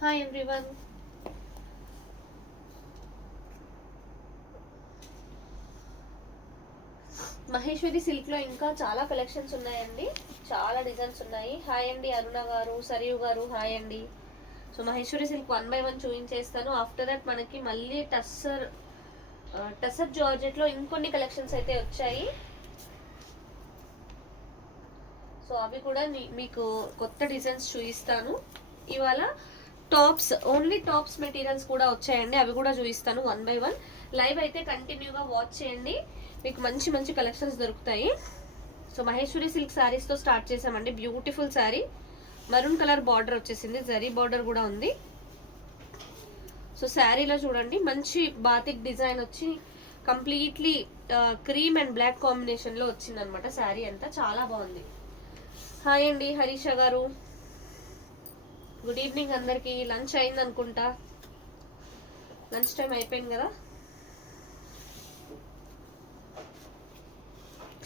Hi everyone. Maheshwari సిల్క్లో ఇంకా చాలా కలెక్షన్స్ ఉన్నాయండి, చాలా డిజైన్స్ ఉన్నాయి. హాయ్ అండి అరుణ గారు, సరియు గారు, హాయ్ అండి. సో మహేశ్వరి సిల్క్ 1 by 1 చూపించేస్తాను. ఆఫ్టర్ దట్ మనకి మళ్ళీ టసర్ జార్జెట్లో ఇంకొన్ని కలెక్షన్స్ అయితే వచ్చాయి. సో అవి కూడా మీకు కొత్త డిజైన్స్ చూపిస్తాను. ఇవాళ టాప్స్, ఓన్లీ టాప్స్ మెటీరియల్స్ కూడా వచ్చాయండి, అవి కూడా చూపిస్తాను 1 by 1. లైవ్ అయితే కంటిన్యూగా వాచ్ చేయండి, మీకు మంచి మంచి కలెక్షన్స్ దొరుకుతాయి. సో మహేశ్వరి సిల్క్ శారీస్తో స్టార్ట్ చేసామండి. Beautiful sari, maroon colour border వచ్చేసింది, జరీ బార్డర్ కూడా ఉంది. సో శారీలో చూడండి మంచి బాతిక్ డిజైన్ వచ్చి కంప్లీట్లీ క్రీమ్ అండ్ బ్లాక్ కాంబినేషన్లో వచ్చింది అనమాట. శారీ అంతా చాలా బాగుంది. హాయ్ అండి హరీష గారు, గుడ్ ఈవినింగ్ అందరికి. లంచ్ అయింది అనుకుంటా, లంచ్ టైం అయిపోయింది కదా.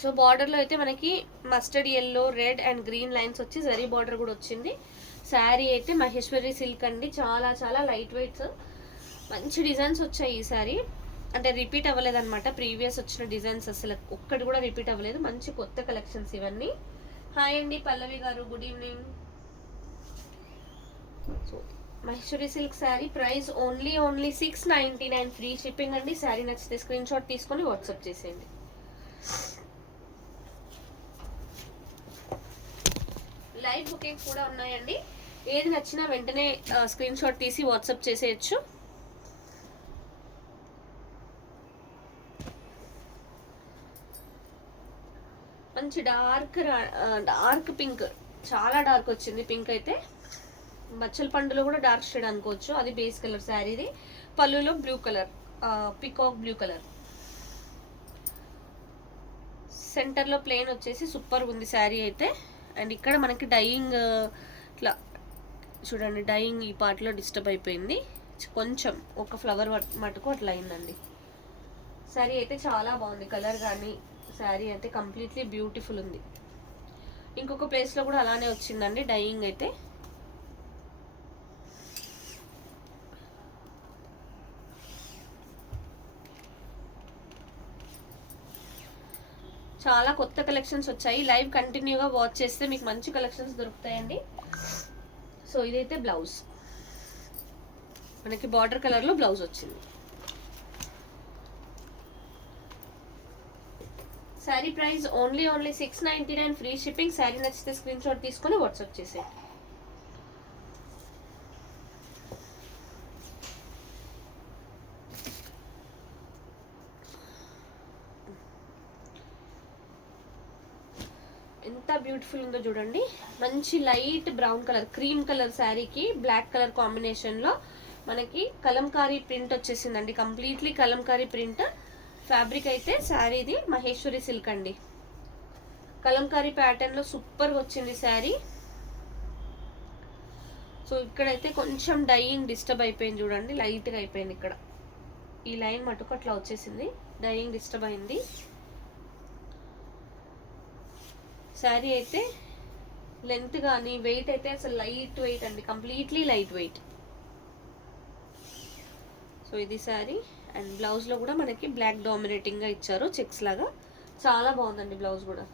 సో బార్డర్లో అయితే మనకి mustard yellow, red and green lines వచ్చి జరీ బార్డర్ కూడా వచ్చింది. శారీ అయితే మహేశ్వరి సిల్క్ అండి, చాలా చాలా లైట్ వెయిట్స్, మంచి డిజైన్స్ వచ్చాయి. ఈ శారీ అంటే రిపీట్ అవ్వలేదు అనమాట, ప్రీవియస్ వచ్చిన డిజైన్స్ అసలు ఒక్కటి కూడా రిపీట్ అవ్వలేదు. మంచి కొత్త కలెక్షన్స్ ఇవన్నీ. హాయ్ అండి పల్లవి గారు, good evening. So Maheshwari silk sari price only 699, free shipping అండి. శారీ నచ్చితే స్క్రీన్ షాట్ తీసుకొని వాట్సాప్ చేసేయండి. లైవ్ బుకింగ్స్ కూడా ఉన్నాయండి, ఏది నచ్చినా వెంటనే స్క్రీన్ షాట్ తీసి వాట్సాప్ చేసేయచ్చు. మంచి డార్క్ పింక్, చాలా డార్క్ వచ్చింది పింక్ అయితే. బచ్చల పండులో కూడా డార్క్ షేడ్ అనుకోవచ్చు, అది బేస్ కలర్ శారీది. పళ్ళులో blue colour, peacock blue colour. సెంటర్లో ప్లెయిన్ వచ్చేసి సూపర్ ఉంది శారీ అయితే. అండ్ ఇక్కడ మనకి డైయింగ్ ఇట్లా చూడండి, డైయింగ్ ఈ పార్ట్లో డిస్టర్బ్ అయిపోయింది కొంచెం, ఒక ఫ్లవర్ మటుకు అట్లా అయిందండి. శారీ అయితే చాలా బాగుంది, కలర్ కానీ శారీ అయితే కంప్లీట్లీ బ్యూటిఫుల్ ఉంది. ఇంకొక ప్లేస్లో కూడా అలానే వచ్చిందండి డైయింగ్ అయితే. చాలా కొత్త కలెక్షన్స్ వచ్చాయి, లైవ్ కంటిన్యూగా వాచ్ చేస్తే మీకు మంచి కలెక్షన్స్ దొరుకుతాయండి. సో ఇదైతే బ్లౌజ్, మనకి బార్డర్ కలర్లో బ్లౌజ్ వచ్చింది. Sari price only 699, free shipping. Sari నచ్చితే స్క్రీన్ షాట్ తీసుకొని వాట్సాప్ చేసేయండి. ఎంత బ్యూటిఫుల్ ఉందో చూడండి, మంచి light brown colour, cream colour శారీకి బ్లాక్ కలర్ కాంబినేషన్లో మనకి కలంకారీ ప్రింట్ వచ్చేసిందండి, కంప్లీట్లీ కలంకారీ ప్రింట్. ఫ్యాబ్రిక్ అయితే శారీది మహేశ్వరి సిల్క్ అండి, కలంకారీ ప్యాటర్న్లో సూపర్గా వచ్చింది శారీ. సో ఇక్కడైతే కొంచెం డైయింగ్ డిస్టర్బ్ అయిపోయింది చూడండి, లైట్గా అయిపోయింది ఇక్కడ, ఈ లైన్ మటుకు అట్లా వచ్చేసింది, డైయింగ్ డిస్టర్బ్ అయింది. శారీ అయితే లెంత్ కానీ వెయిట్ అయితే అసలు లైట్ వెయిట్ అండి, కంప్లీట్లీ లైట్ వెయిట్. సో ఇది శారీ. అండ్ బ్లౌజ్లో కూడా మనకి బ్లాక్ డామినేటింగ్గా ఇచ్చారు, చెక్స్ లాగా, చాలా బాగుందండి బ్లౌజ్ కూడా.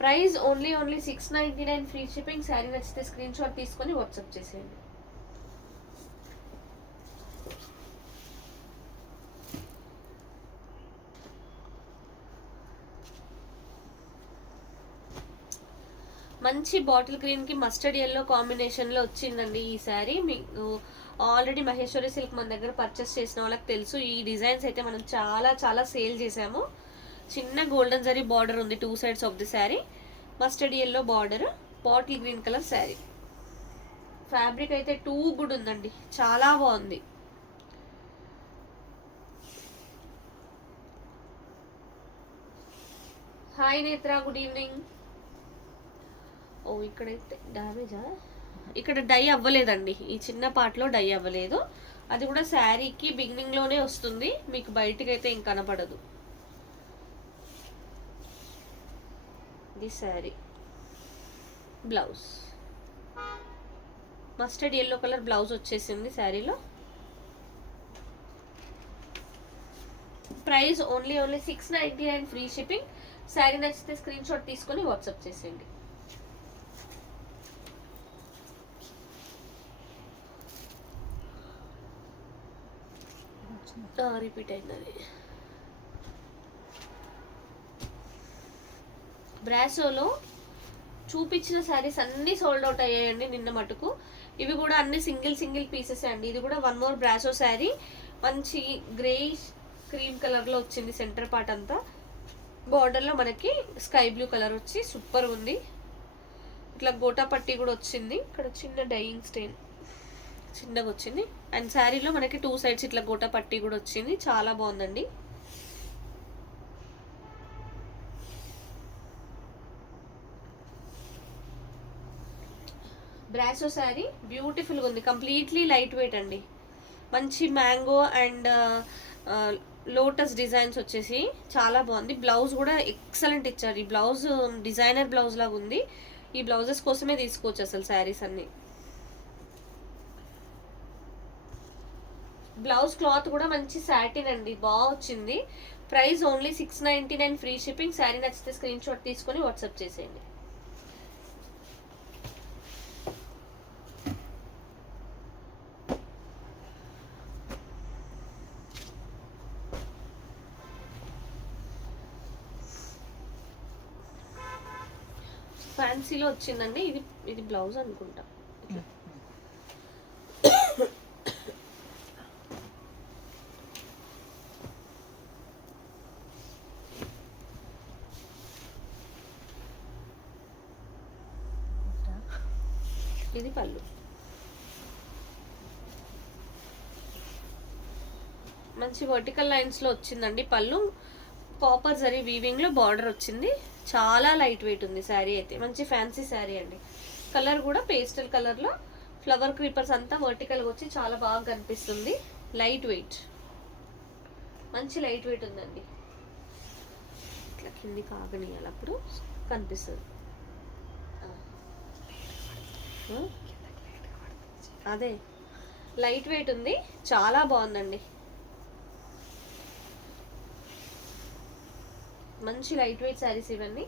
Price only 699, free shipping. Sari నచ్చితే స్క్రీన్ షాట్ తీసుకొని వాట్సాప్ చేసేయండి. మంచి బాటిల్ గ్రీన్కి మస్టర్డ్ ఎల్లో కాంబినేషన్లో వచ్చిందండి ఈ శారీ. మీకు ఆల్రెడీ మహేశ్వరి సిల్క్ మన దగ్గర పర్చేస్ చేసిన వాళ్ళకి తెలుసు, ఈ డిజైన్స్ అయితే మనం చాలా చాలా సేల్ చేసాము. చిన్న గోల్డెన్ జరీ బార్డర్ ఉంది 2 sides of the sari, mustard yellow border, bottle green colour sari. Fabric అయితే టూ గుడ్ ఉందండి, చాలా బాగుంది. హాయ్ నేత్ర, గుడ్ ఈవినింగ్. ఓ ఇక్కడైతే డ్యామేజా, ఇక్కడ డై అవ్వలేదండి, ఈ చిన్న పార్ట్లో డై అవ్వలేదు, అది కూడా శారీకి బిగినింగ్లోనే వస్తుంది, మీకు బయటకు అయితే ఇంక కనపడదు. ఇది sari blouse. Mustard yellow colour blouse వచ్చేసింది శారీలో. Price only 699 free shipping. Sari నచ్చితే స్క్రీన్ షాట్ తీసుకొని వాట్సాప్ చేసేయండి. రిపీట్ అయింది అది. బ్రాసోలో చూపించిన శారీస్ అన్నీ సోల్డ్ అవుట్ అయ్యాయండి నిన్న మటుకు. ఇవి కూడా అన్ని సింగిల్ పీసెస్ అండి. ఇది కూడా వన్ మోర్ బ్రాసో శారీ, మంచి గ్రేయిష్ క్రీమ్ కలర్లో వచ్చింది. సెంటర్ పార్ట్ అంతా బార్డర్లో మనకి స్కై బ్లూ కలర్ వచ్చి సూపర్ ఉంది. ఇట్లా గోటా పట్టి కూడా వచ్చింది. ఇక్కడ చిన్న డైయింగ్ స్టెయిన్ చిన్నగా వచ్చింది. అండ్ శారీలో మనకి 2 సైడ్స్ ఇట్లా గోటా పట్టి కూడా వచ్చింది. చాలా బాగుందండి. బ్రాసో శారీ బ్యూటిఫుల్గా ఉంది. కంప్లీట్లీ లైట్ వెయిట్ అండి. మంచి మ్యాంగో అండ్ లోటస్ డిజైన్స్ వచ్చేసి చాలా బాగుంది. బ్లౌజ్ కూడా ఎక్సలెంట్ ఇచ్చారు. ఈ బ్లౌజ్ డిజైనర్ బ్లౌజ్ లాగా ఉంది. ఈ బ్లౌజెస్ కోసమే తీసుకోవచ్చు అసలు శారీస్ అన్ని. బ్లౌజ్ క్లాత్ కూడా మంచి సాటిన్ అండి, బాగా వచ్చింది. Price only 699 free shipping. Sari నచ్చితే స్క్రీన్ షాట్ తీసుకొని వాట్సాప్ చేసేయండి. ఫ్యాన్సీలో వచ్చిందండి. ఇది బ్లౌజ్ అనుకుంటా. ఇది పళ్ళు. మంచి వర్టికల్ లైన్స్లో వచ్చిందండి పళ్ళు. కాపర్ జరీ వీవింగ్లో బార్డర్ వచ్చింది. చాలా లైట్ వెయిట్ ఉంది శారీ అయితే. మంచి ఫ్యాన్సీ శారీ అండి. కలర్ కూడా పేస్టల్ కలర్లో ఫ్లవర్ క్రీపర్స్ అంతా వర్టికల్గా వచ్చి చాలా బాగా కనిపిస్తుంది. లైట్ వెయిట్, మంచి లైట్ వెయిట్ ఉందండి. ఇట్లా కింది కాగనియాలి, అప్పుడు కనిపిస్తుంది. అదే లైట్ వెయిట్ ఉంది, చాలా బాగుందండి. మంచి లైట్ వెయిట్ శారీస్ ఇవన్నీ.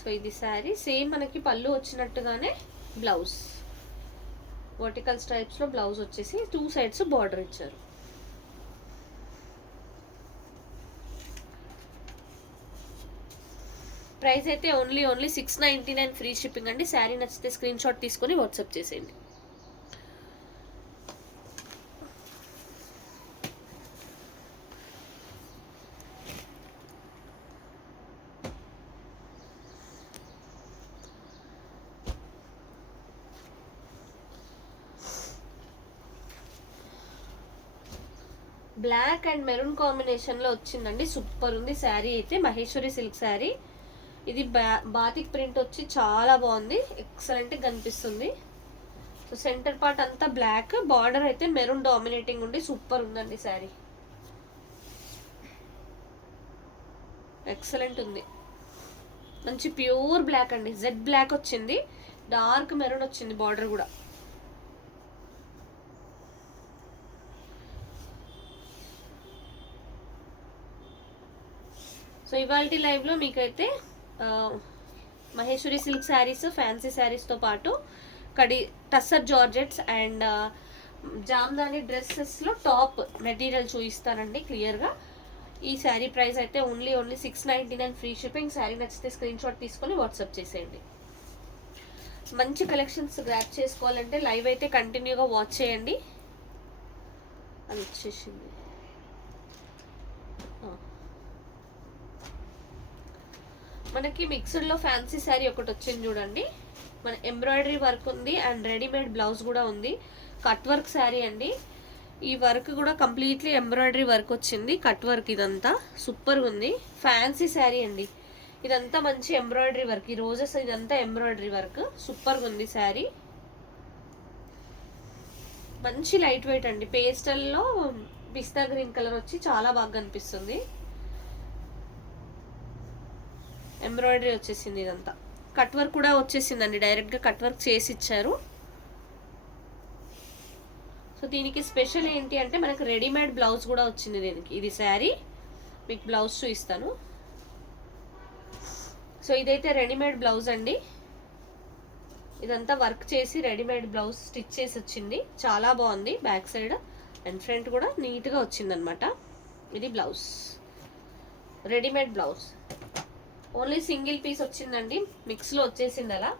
సో ఇది శారీ సేమ్ మనకి పళ్ళు వచ్చినట్టుగానే బ్లౌజ్ వర్టికల్ స్ట్రైప్స్లో బ్లౌజ్ వచ్చేసి 2 సైడ్స్ బార్డర్ ఇచ్చారు. ప్రైస్ అయితే ఓన్లీ 699 ఫ్రీ షిప్పింగ్ అండి. శారీ నచ్చితే స్క్రీన్ షాట్ తీసుకొని వాట్సాప్ చేసేయండి. బ్లాక్ అండ్ మెరూన్ కాంబినేషన్లో వచ్చిందండి. సూపర్ ఉంది శారీ అయితే. మహేశ్వరి సిల్క్ శారీ. ఇది బాతిక్ ప్రింట్ వచ్చి చాలా బాగుంది, ఎక్సలెంట్గా కనిపిస్తుంది. సో సెంటర్ పార్ట్ అంతా బ్లాక్, బార్డర్ అయితే మెరూన్ డామినేటింగ్ ఉండి సూపర్ ఉందండి శారీ. ఎక్సలెంట్ ఉంది. మంచి ప్యూర్ బ్లాక్ అండి, జెడ్ బ్లాక్ వచ్చింది. డార్క్ మెరూన్ వచ్చింది బార్డర్ కూడా. సో ఇవాల్టి లైవ్లో మీకైతే మహేశ్వరి సిల్క్ శారీస్, ఫ్యాన్సీ శారీస్తో పాటు టస్సర్ జార్జెట్స్ అండ్ జామ్దాని డ్రెస్సెస్లో టాప్ మెటీరియల్ చూపిస్తానండి క్లియర్గా. ఈ శారీ ప్రైస్ అయితే ఓన్లీ 699 ఫ్రీ షిప్పింగ్. శారీ నచ్చితే స్క్రీన్ షాట్ తీసుకొని వాట్సాప్ చేసేయండి. మంచి కలెక్షన్స్ గ్రాప్ చేసుకోవాలంటే లైవ్ అయితే కంటిన్యూగా వాచ్ చేయండి. అది వచ్చేసింది. మనకి మిక్స్డ్లో ఫ్యాన్సీ శారీ ఒకటి వచ్చింది చూడండి. మన ఎంబ్రాయిడరీ వర్క్ ఉంది అండ్ రెడీమేడ్ బ్లౌజ్ కూడా ఉంది. కట్ వర్క్ శారీ అండి. ఈ వర్క్ కూడా కంప్లీట్లీ ఎంబ్రాయిడరీ వర్క్ వచ్చింది. కట్ వర్క్ ఇదంతా సూపర్గా ఉంది. ఫ్యాన్సీ శారీ అండి. ఇదంతా మంచి ఎంబ్రాయిడరీ వర్క్. ఈ రోజెస్ ఇదంతా ఎంబ్రాయిడరీ వర్క్. సూపర్గా ఉంది శారీ. మంచి లైట్ వెయిట్ అండి. పేస్టల్లో పిస్తా గ్రీన్ కలర్ వచ్చి చాలా బాగా కనిపిస్తుంది. ఎంబ్రాయిడరీ వచ్చేసింది ఇదంతా. కట్ వర్క్ కూడా వచ్చేసిందండి, డైరెక్ట్గా కట్ వర్క్ చేసి ఇచ్చారు. సో దీనికి స్పెషల్ ఏంటి అంటే మనకు రెడీమేడ్ బ్లౌజ్ కూడా వచ్చింది దీనికి. ఇది శారీ, మీకు బ్లౌజ్ చూపిస్తాను. సో ఇదైతే రెడీమేడ్ బ్లౌజ్ అండి, ఇదంతా వర్క్ చేసి రెడీమేడ్ బ్లౌజ్ స్టిచ్ చేసి వచ్చింది. చాలా బాగుంది, బ్యాక్ సైడ్ అండ్ ఫ్రంట్ కూడా నీట్గా వచ్చిందనమాట. ఇది blouse, ready-made blouse. Only single piece వచ్చిందండి, మిక్స్లో వచ్చేసింది అలా.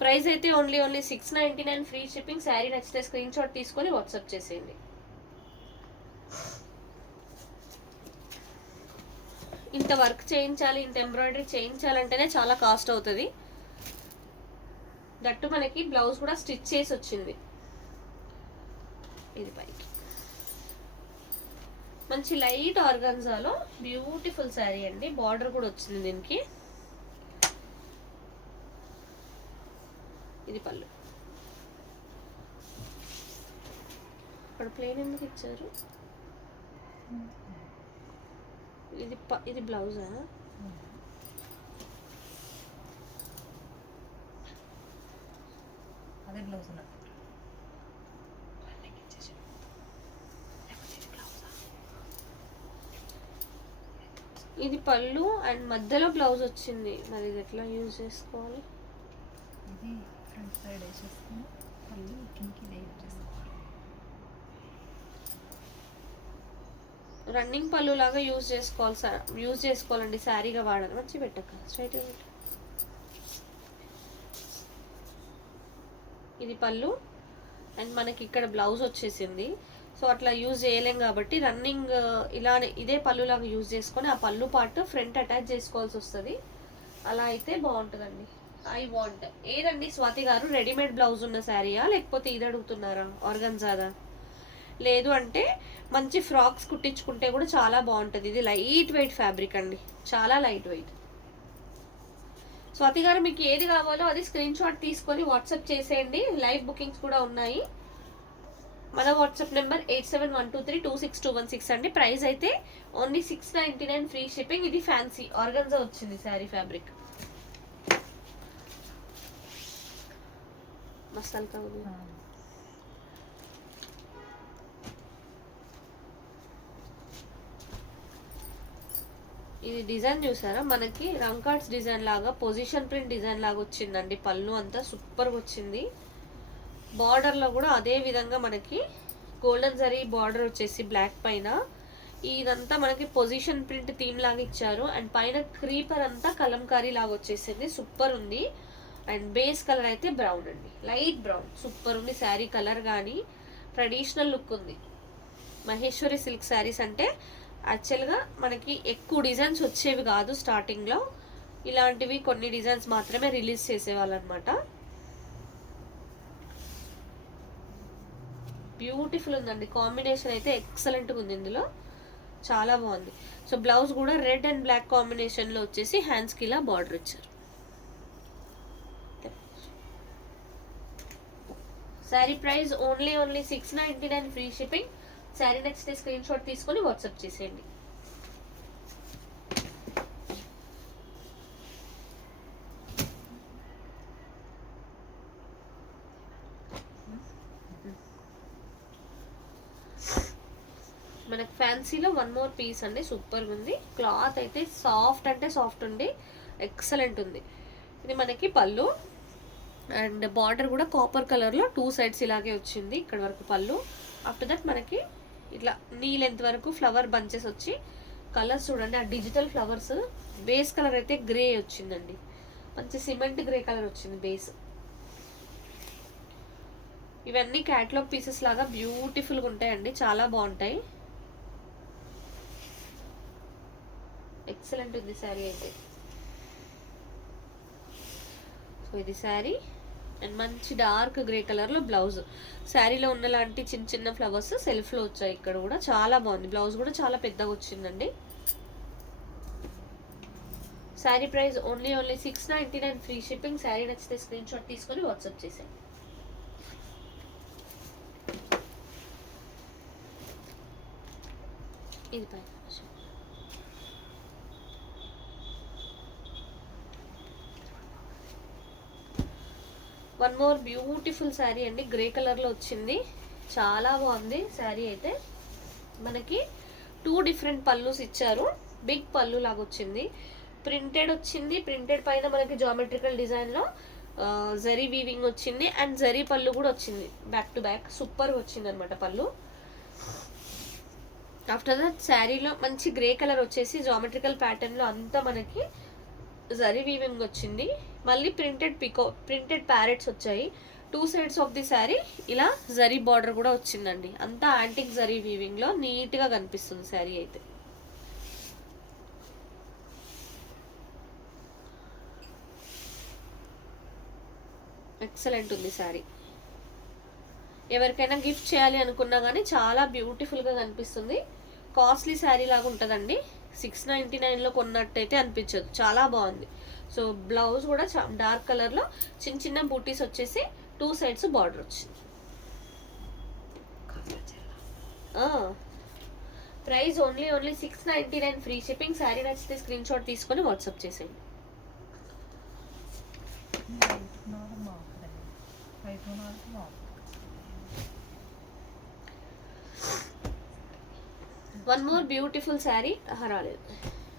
ప్రైస్ అయితే ఓన్లీ 699 ఫ్రీ షిప్పింగ్. శారీ నచ్చితే స్క్రీన్ షాట్ తీసుకొని వాట్సాప్ చేసేయండి. ఇంత వర్క్ చేయించాలి, ఇంత ఎంబ్రాయిడరీ చేయించాలంటేనే చాలా కాస్ట్ అవుతుంది. దట్టు మనకి బ్లౌజ్ కూడా స్టిచ్ చేసి వచ్చింది. ఇది పైకి మంచి లైట్ ఆర్గాన్జాలో బ్యూటిఫుల్ శారీ అండి. బార్డర్ కూడా వచ్చింది దీనికి. ఇది పళ్ళు. ఇక్కడ ప్లేన్ ఎందుకు ఇచ్చారు? ఇది బ్లౌజా? అదే బ్లౌజ్. ఇది పళ్ళు అండ్ మధ్యలో బ్లౌజ్ వచ్చింది. మరి ఇది ఎట్లా యూజ్ చేసుకోవాలి? ఇది ఫ్రంట్ సైడ్ వేసేసుకుని పళ్ళు కిందకి యూజ్ చేసుకోవాలి. రన్నింగ్ పళ్ళు లాగా యూజ్ చేసుకోవాలండి, శారీగా వాడాలి. మంచి పెట్టక స్ట్రైట్గా పెట్ట. ఇది పళ్ళు అండ్ మనకి ఇక్కడ బ్లౌజ్ వచ్చేసింది. సో అట్లా యూజ్ చేయలేం కాబట్టి రన్నింగ్ ఇలానే ఇదే పళ్ళులాగా యూజ్ చేసుకొని ఆ పళ్ళు పార్ట్ ఫ్రంట్ అటాచ్ చేసుకోవాల్సి వస్తుంది. అలా అయితే బాగుంటుందండి. ఐ వాంట్ ఏదండి స్వాతి గారు, రెడీమేడ్ బ్లౌజ్ ఉన్న శారీయా లేకపోతే ఇది అడుగుతున్నారా ఆర్గన్జాదా? లేదు అంటే మంచి ఫ్రాక్స్ కుట్టించుకుంటే కూడా చాలా బాగుంటుంది. ఇది లైట్ వెయిట్ ఫ్యాబ్రిక్ అండి, చాలా లైట్ వెయిట్. స్వాతి గారు మీకు ఏది కావాలో అది స్క్రీన్ షాట్ తీసుకొని వాట్సాప్ చేసేయండి. లైవ్ బుకింగ్స్ కూడా ఉన్నాయి. మన వాట్సాప్ నెంబర్ 8712326216 అండి. ప్రైస్ అయితే ఓన్లీ 699 ఫ్రీ షిప్పింగ్. ఇది ఫ్యాన్సీ ఆర్గన్జా వచ్చింది శారీ ఫ్యాబ్రిక్. మస్తల్కా ఉంది. ఇది డిజైన్ చూసారా, మనకి రంకార్డ్స్ డిజైన్ లాగా పొజిషన్ ప్రింట్ డిజైన్ లాగా వచ్చిందండి. పళ్ళు అంతా సూపర్గా వచ్చింది. బార్డర్లో కూడా అదే విధంగా మనకి గోల్డెన్ జరీ బార్డర్ వచ్చేసి బ్లాక్ పైన ఇదంతా మనకి పొజిషన్ ప్రింట్ థీమ్ లాగా ఇచ్చారు. అండ్ పైన క్రీపర్ అంతా కలంకారీ లాగా వచ్చేసింది. సూపర్ ఉంది. అండ్ బేస్ కలర్ అయితే బ్రౌన్ అండి, లైట్ బ్రౌన్. సూపర్ ఉంది శారీ కలర్, కానీ ట్రెడిషనల్ లుక్ ఉంది. మహేశ్వరి సిల్క్ శారీస్ అంటే యాక్చువల్గా మనకి ఎక్కువ డిజైన్స్ వచ్చేవి కాదు స్టార్టింగ్లో. ఇలాంటివి కొన్ని డిజైన్స్ మాత్రమే రిలీజ్ చేసేవాళ్ళు అనమాట. బ్యూటిఫుల్ ఉందండి, కాంబినేషన్ అయితే ఎక్సలెంట్గా ఉంది ఇందులో, చాలా బాగుంది. సో బ్లౌజ్ కూడా రెడ్ అండ్ బ్లాక్ కాంబినేషన్లో వచ్చేసి హ్యాండ్స్కి ఇలా బార్డర్ ఇచ్చారు. Sari price only 699 free shipping. Sari next screen shot తీసుకొని వాట్సాప్ చేసేయండి. మనకు ఫ్యాన్సీలో వన్ మోర్ పీస్ అండి, సూపర్గా ఉంది. క్లాత్ అయితే సాఫ్ట్ అంటే సాఫ్ట్ ఉంది, ఎక్సలెంట్ ఉంది. ఇది మనకి పళ్ళు అండ్ బార్డర్ కూడా కాపర్ కలర్లో 2 సైడ్స్ ఇలాగే వచ్చింది. ఇక్కడ వరకు పళ్ళు. ఆఫ్టర్ దట్ మనకి ఇట్లా నీ లెంత్ వరకు ఫ్లవర్ బంచెస్ వచ్చి కలర్స్ చూడండి. ఆ డిజిటల్ ఫ్లవర్స్ బేస్ కలర్ అయితే గ్రే వచ్చిందండి, మంచి సిమెంట్ గ్రే కలర్ వచ్చింది బేస్. ఇవన్నీ క్యాటలాగ్ పీసెస్ లాగా బ్యూటిఫుల్గా ఉంటాయండి, చాలా బాగుంటాయి. ఎక్సలెంట్ ఉంది శారీ అయితే. సో ఇది శారీ అండ్ మంచి డార్క్ గ్రే కలర్లో బ్లౌజ్. శారీలో ఉన్నలాంటి చిన్న చిన్న ఫ్లవర్స్ సెల్ఫ్లో వచ్చాయి. ఇక్కడ కూడా చాలా బాగుంది. బ్లౌజ్ కూడా చాలా పెద్దగా వచ్చిందండి. Sari price only 699 free shipping. Sari నచ్చితే స్క్రీన్ షాట్ తీసుకొని వాట్సాప్ చేసేయండి. ఇది పైన వన్ మోర్ బ్యూటిఫుల్ శారీ అండి, గ్రే కలర్లో వచ్చింది. చాలా బాగుంది శారీ అయితే. మనకి 2 డిఫరెంట్ పల్లూస్ ఇచ్చారు. బిగ్ పళ్ళు లాగా వచ్చింది, ప్రింటెడ్ వచ్చింది. ప్రింటెడ్ పైన మనకి జామెట్రికల్ డిజైన్లో జరీ వీవింగ్ వచ్చింది అండ్ జరీ పళ్ళు కూడా వచ్చింది బ్యాక్ టు బ్యాక్. సూపర్ వచ్చింది అనమాట పళ్ళు. ఆఫ్టర్ దట్ శారీలో మంచి గ్రే కలర్ వచ్చేసి జామెట్రికల్ ప్యాటర్న్లో అంతా మనకి జరీ వీవింగ్ వచ్చింది. మళ్ళీ ప్రింటెడ్ ప్యారెట్స్ వచ్చాయి. 2 సైడ్స్ ఆఫ్ ది శారీ ఇలా జరీ బార్డర్ కూడా వచ్చిందండి. అంతా యాంటిక్ జరీ వీవింగ్లో నీట్గా కనిపిస్తుంది శారీ అయితే. ఎక్సలెంట్ ఉంది శారీ. ఎవరికైనా గిఫ్ట్ చేయాలి అనుకున్నా కానీ చాలా బ్యూటిఫుల్గా కనిపిస్తుంది. కాస్ట్లీ శారీ లాగా ఉంటుందండి. 699లో కొన్నట్టయితే అనిపించదు, చాలా బాగుంది. సో బ్లౌజ్ కూడా డార్క్ కలర్లో చిన్న చిన్న బూటీస్ వచ్చేసి 2 సైడ్స్ బార్డర్ వచ్చింది. Price only 699 free shipping. Sari నచ్చితే స్క్రీన్ షాట్ తీసుకొని వాట్సాప్ చేసేయండి. వన్ మోర్ బ్యూటిఫుల్ శారీ రాలేదు.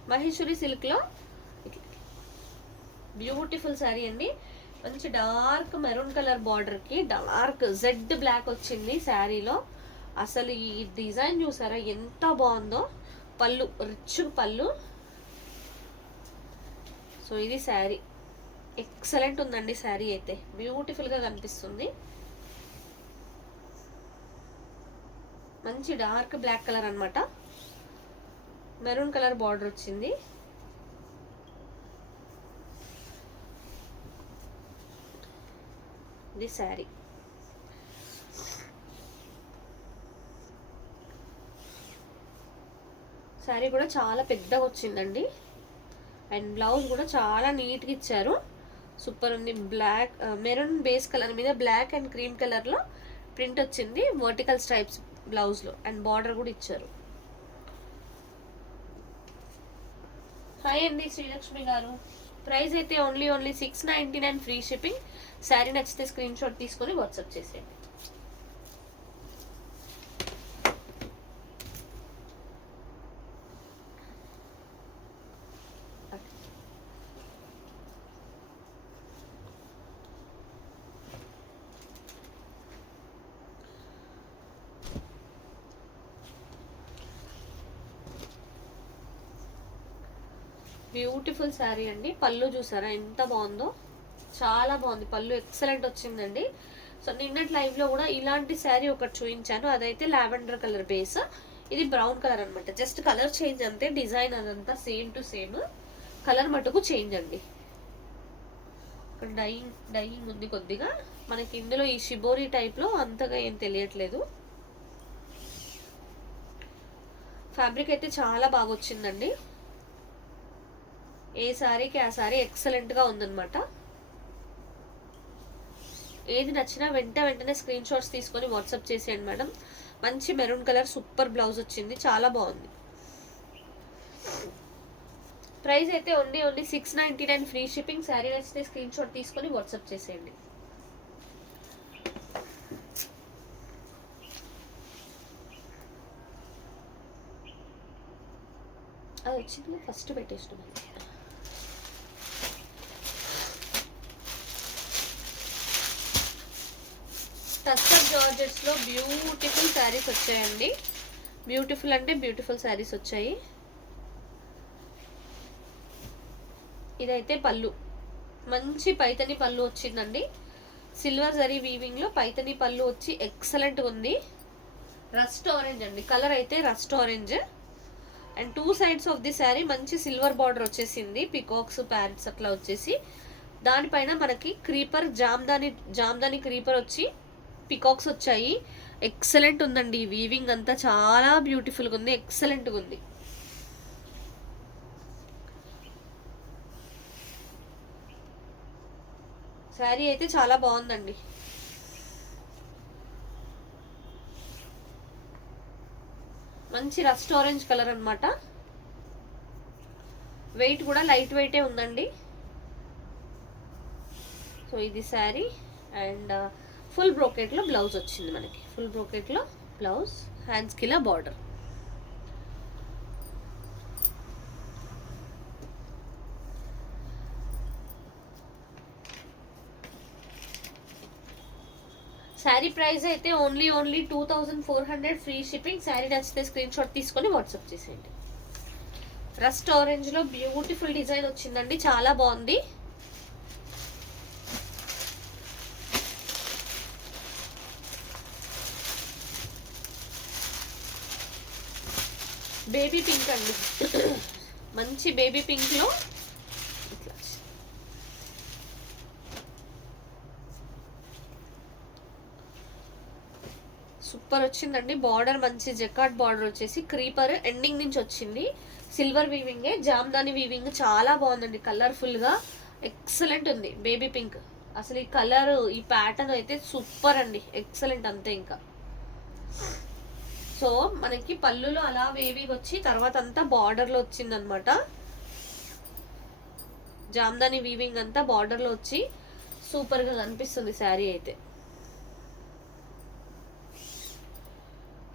మహేశ్వరి సిల్క్లో బ్యూటిఫుల్ శారీ అండి. మంచి డార్క్ మెరూన్ కలర్ బార్డర్కి డార్క్ జెడ్ బ్లాక్ వచ్చింది శారీలో. అసలు ఈ డిజైన్ చూసారా ఎంత బాగుందో. పళ్ళు రిచ్ పళ్ళు. సో ఇది శారీ, ఎక్సలెంట్ ఉందండి శారీ అయితే, బ్యూటిఫుల్గా కనిపిస్తుంది. మంచి డార్క్ బ్లాక్ కలర్ అనమాట, మెరూన్ కలర్ బార్డర్ వచ్చింది. ఇది శారీ. శారీ కూడా చాలా పెద్దగా వచ్చిందండి. అండ్ బ్లౌజ్ కూడా చాలా నీట్గా ఇచ్చారు, సూపర్ ఉంది. బ్లాక్ మెరూన్ బేస్ కలర్ మీద బ్లాక్ అండ్ క్రీమ్ కలర్లో ప్రింట్ వచ్చింది వర్టికల్ స్ట్రైప్స్ బ్లౌజ్లో. అండ్ బార్డర్ కూడా ఇచ్చారు. హాయ్ అండి శ్రీలక్ష్మి గారు. ప్రైస్ అయితే ఓన్లీ 699 ఫ్రీ షిప్పింగ్. శారీ నచ్చితే స్క్రీన్ షాట్ తీసుకొని వాట్సాప్ చేసేయండి. బ్యూటిఫుల్ శారీ అండి. పళ్ళు చూసారా ఎంత బాగుందో, చాలా బాగుంది. పళ్ళు ఎక్సలెంట్ వచ్చిందండి. సో నిన్నటి లైవ్లో కూడా ఇలాంటి శారీ ఒకటి చూపించాను, అదైతే లావెండర్ కలర్ బేస్, ఇది బ్రౌన్ కలర్ అనమాట. జస్ట్ కలర్ చేంజ్ అంతే, డిజైన్ అదంతా సేమ్ టు సేమ్, కలర్ మటుకు చేంజ్ అండి. ఇక్కడ డైయింగ్ ఉంది కొద్దిగా. మనకి ఇందులో ఈ షిబోరి టైప్లో అంతగా ఏం తెలియట్లేదు. ఫ్యాబ్రిక్ అయితే చాలా బాగా వచ్చిందండి. ఏ శారీకి ఆ శారీ ఎక్సలెంట్గా ఉందన్నమాట. ఏది నచ్చినా వెంటనే స్క్రీన్ షాట్స్ తీసుకొని వాట్సాప్ చేసేయండి మేడం. మంచి మెరూన్ కలర్ సూపర్ బ్లౌజ్ వచ్చింది, చాలా బాగుంది. ప్రైస్ అయితే ఓన్లీ 699 ఫ్రీ షిప్పింగ్. శారీ నచ్చితే స్క్రీన్ షాట్ తీసుకొని వాట్సాప్ చేసేయండి. అది వచ్చింది ఫస్ట్ పెట్టేసిన. టస్సర్ జార్జెట్స్లో బ్యూటిఫుల్ శారీస్ వచ్చాయండి. బ్యూటిఫుల్ అంటే బ్యూటిఫుల్ శారీస్ వచ్చాయి. ఇదైతే పళ్ళు, మంచి పైతని పళ్ళు వచ్చిందండి. సిల్వర్ జరీ వీవింగ్లో పైతని పళ్ళు వచ్చి ఎక్సలెంట్గా ఉంది. రస్ట్ ఆరెంజ్ అండి, కలర్ అయితే rust orange. And 2 sides of the sari మంచి సిల్వర్ బార్డర్ వచ్చేసింది, పికాక్స్ ప్యారెట్స్ అట్లా వచ్చేసి. దానిపైన మనకి క్రీపర్ జామ్దాని క్రీపర్ వచ్చి పికాక్స్ వచ్చాయి. ఎక్సలెంట్ ఉందండి. వీవింగ్ అంతా చాలా బ్యూటిఫుల్గా ఉంది, ఎక్సలెంట్గా ఉంది. శారీ అయితే చాలా బాగుందండి. మంచి రస్ట్ ఆరెంజ్ కలర్ అన్నమాట. వెయిట్ కూడా లైట్ వెయిటే ఉందండి. సో ఇది శారీ, అండ్ ఫుల్ బ్రోకెట్లో బ్లౌజ్ వచ్చింది మనకి. ఫుల్ బ్రోకెట్లో బ్లౌజ్, హ్యాండ్స్కి ఇలా బార్డర్. శారీ ప్రైస్ అయితే ఓన్లీ 2400 ఫ్రీ షిప్పింగ్. శారీ నచ్చితే స్క్రీన్ షాట్ తీసుకొని వాట్సాప్ చేసేయండి. రస్ట్ ఆరెంజ్లో బ్యూటిఫుల్ డిజైన్ వచ్చిందండి, చాలా బాగుంది. బేబీ పింక్ అండి, మంచి బేబీ పింక్లో ఇట్లా సూపర్ వచ్చిందండి. బార్డర్ మంచి జకాట్ బార్డర్ వచ్చేసి క్రీపర్ ఎండింగ్ నుంచి వచ్చింది. సిల్వర్ వీవింగే, జామ్దాని వీవింగ్ చాలా బాగుందండి. కలర్ఫుల్గా ఎక్సలెంట్ ఉంది. బేబీ పింక్ అసలు ఈ కలర్, ఈ ప్యాటర్న్ అయితే సూపర్ అండి, ఎక్సలెంట్ అంతే. ఇంకా సో మనకి పళ్ళులో అలా వేవింగ్ వచ్చి తర్వాత అంతా బార్డర్లో వచ్చిందనమాట. జామ్దాని వీవింగ్ అంతా బార్డర్లో వచ్చి సూపర్గా కనిపిస్తుంది శారీ అయితే.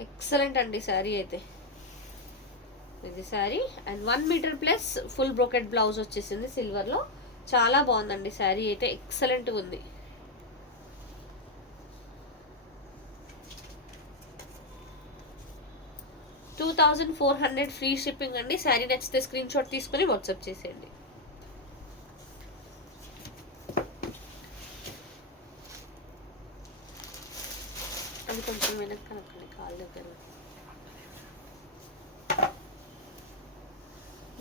ఎక్సలెంట్ అండి శారీ అయితే. ఇది sari and 1 metre plus full brocade blouse వచ్చేసింది సిల్వర్లో. చాలా బాగుందండి శారీ అయితే, ఎక్సలెంట్ ఉంది. $2400 ఫ్రీ షిప్పింగ్ అండి. శారీ నచ్చితే స్క్రీన్ షాట్ తీసుకుని వాట్సాప్ చేసేయండి. అది కొంచెం వెనక్కి కనకండి, కాళ్ళ దగ్గర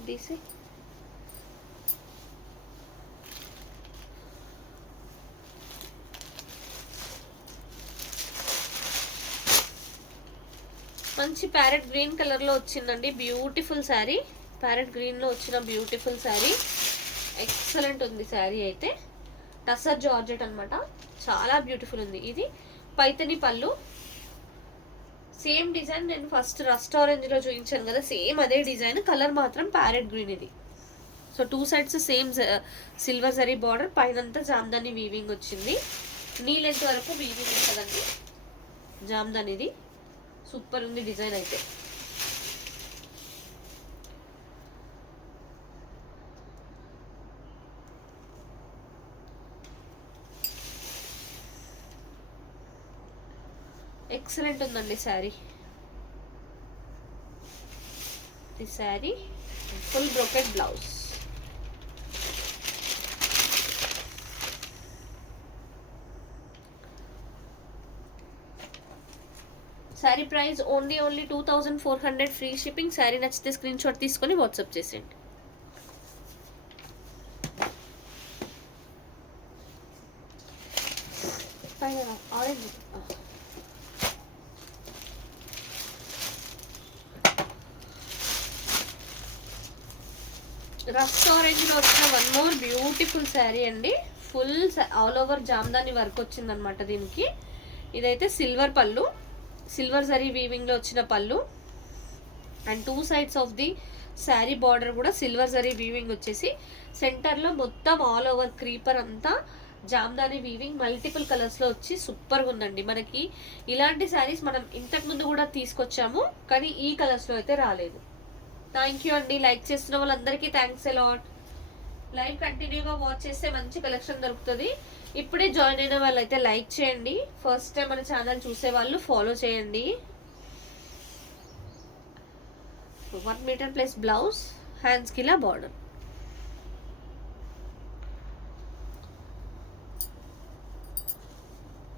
తీసి. మంచి ప్యారెట్ గ్రీన్ కలర్లో వచ్చిందండి, బ్యూటిఫుల్ శారీ. ప్యారెట్ గ్రీన్లో వచ్చిన బ్యూటిఫుల్ శారీ, ఎక్సలెంట్ ఉంది శారీ అయితే. టసర్ జార్జెట్ అనమాట, చాలా బ్యూటిఫుల్ ఉంది. ఇది పైతని పళ్ళు, సేమ్ డిజైన్ నేను ఫస్ట్ రస్ట్ ఆరెంజ్లో చూపించాను కదా, సేమ్ అదే డిజైన్, కలర్ మాత్రం ప్యారెట్ గ్రీన్ ఇది. So 2 sides same silver zari border, పైనంతా జామ్దాని వీవింగ్ వచ్చింది. నీ లెంత్ వరకు వీవింగ్ ఉంటుందండి జామ్దానిది. సూపర్ ఉంది డిజైన్ అయితే. ఎక్సలెంట్ ఉందండి శారీ. ఈ sari full brocade blouse. Sari price only 2400 free shipping. Sari నచ్చితే స్క్రీన్ షాట్ తీసుకొని వాట్సాప్ చేసేయండి. ఆరెంజ్ రస్ట్ ఆరెంజ్లో వచ్చిన 1 మోర్ బ్యూటిఫుల్ శారీ అండి. Full all over Jamdani work వచ్చిందనమాట దీనికి. ఇదైతే సిల్వర్ పళ్ళు, సిల్వర్ జరీ వీవింగ్లో వచ్చిన పళ్ళు and 2 sides of the sari border కూడా సిల్వర్ జరీ వీవింగ్ వచ్చేసి సెంటర్లో మొత్తం ఆల్ ఓవర్ క్రీపర్ అంతా జామ్దాని వీవింగ్ మల్టిపుల్ కలర్స్లో వచ్చి సూపర్గా ఉందండి. మనకి ఇలాంటి శారీస్ మనం ఇంతకుముందు కూడా తీసుకొచ్చాము, కానీ ఈ కలర్స్లో అయితే రాలేదు. థ్యాంక్ యూ అండి. లైక్ చేస్తున్న వాళ్ళందరికీ థ్యాంక్స్ అలాట్. లైవ్ కంటిన్యూగా వాచ్ చేస్తే మంచి కలెక్షన్ దొరుకుతుంది. ఇప్పుడే జాయిన్ అయిన వాళ్ళు అయితే లైక్ చేయండి. ఫస్ట్ టైం మన ఛానల్ చూసే వాళ్ళు ఫాలో చేయండి. 1 మీటర్ ప్లస్ బ్లౌజ్, హ్యాండ్స్కి ఇలా బార్డర్.